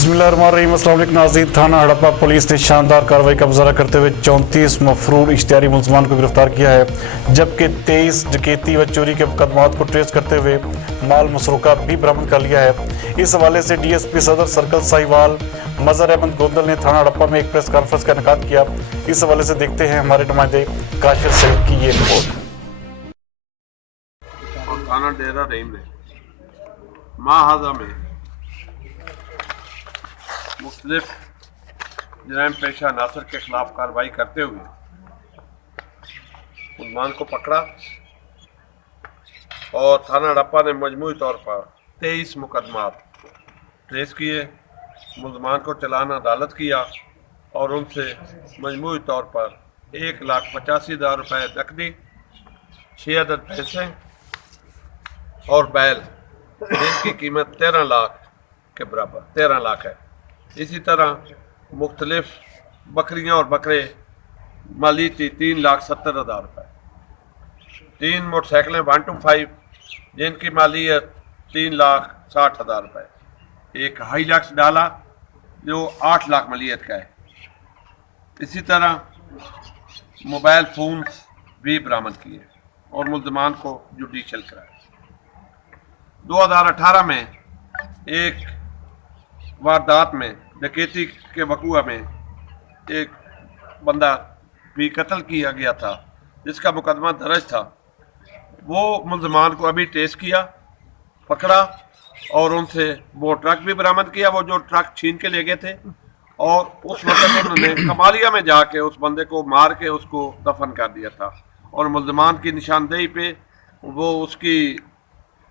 बिस्मिल्लाहिर्रहमानिर्रहीम। अस्सलाम वालेकुम नाज़रीन। थाना हड़प्पा पुलिस ने शानदार कार्रवाई का मुजाहरा करते हुए 34 मफरूर इश्तिहारी मुलजमान को गिरफ्तार किया है, जबकि 23 डकैती व चोरी के मुकदमात को ट्रेस करते हुए माल मसरूका भी बरामद कर लिया है। इस हवाले से DSP सदर सर्कल साहिवाल मजहर अहमद गोंदल ने थाना हड़प्पा में एक प्रेस कॉन्फ्रेंस का इनेकाद किया। इस हवाले से देखते हैं हमारे नुमाइंदे काशिर सईद की ये रिपोर्ट। थाना डेरा रहीम ने माहाजा में मुख्तलिफ जराइम पेशा अनासर के खिलाफ कार्रवाई करते हुए मुलजमान को पकड़ा और थाना हड़प्पा ने मजमूई तौर पर 23 मुकदमात ट्रेस किए, मुलजमान को चालान अदालत किया और उनसे मजमूई तौर पर 1,85,000 रुपये नकदी, 6 अदद पैसे और बैल जिनकी कीमत 13 लाख के बराबर 13 लाख है। इसी तरह मुख्तलिफ बकरियां और बकरे माली थी 3,70,000 रुपये, 3 मोटरसाइकिलें 125 जिनकी मालियत 3,60,000 रुपये, एक हाईलक्स डाला जो 8 लाख मालियत का है। इसी तरह मोबाइल फ़ोन भी बरामद किए और मुलजमान को जुडिशल कराया। 2018 में एक वारदात में डकैती के वक़ूआ में एक बंदा भी कत्ल किया गया था जिसका मुकदमा दर्ज था। वो मुलजमान को अभी ट्रेस किया, पकड़ा और उनसे वो ट्रक भी बरामद किया, वो जो ट्रक छीन के ले गए थे, और उस वक्त उन्होंने कमालिया में जाके उस बंदे को मार के उसको दफन कर दिया था और मुलजमान की निशानदेही पे वो उसकी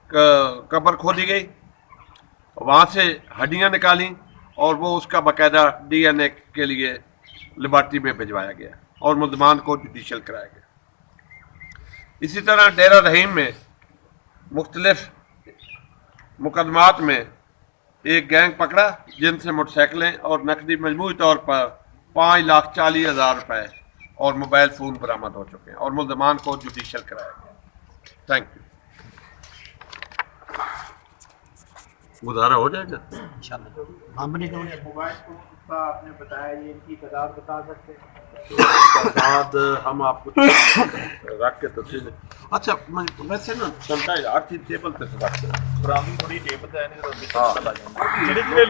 कब्र खोदी गई, वहाँ से हड्डियाँ निकाली और वो उसका बाकायदा DNA के लिए लेबॉर्ट्री में भिजवाया गया और मुलजमान को जुडिशल कराया गया। इसी तरह डेरा रहीम में मुख्तलिफ मुकदमात में एक गैंग पकड़ा जिनसे मोटरसाइकिलें और नकदी मजमूई तौर पर 5,40,000 रुपये और मोबाइल फ़ोन बरामद हो चुके हैं और मुलजमान को जुडिशल कराया गया। Thank you. गुजारा हो जाएगा मोबाइल फोन का आपने बताया, ये इनकी तादाद बता सकते हैं? तादाद हम आपको रख के तफसील। अच्छा वैसे ना चलता है हर चीज़ टेबल पे रखते हैं, थोड़ी टेबल है नहीं तो हाँ।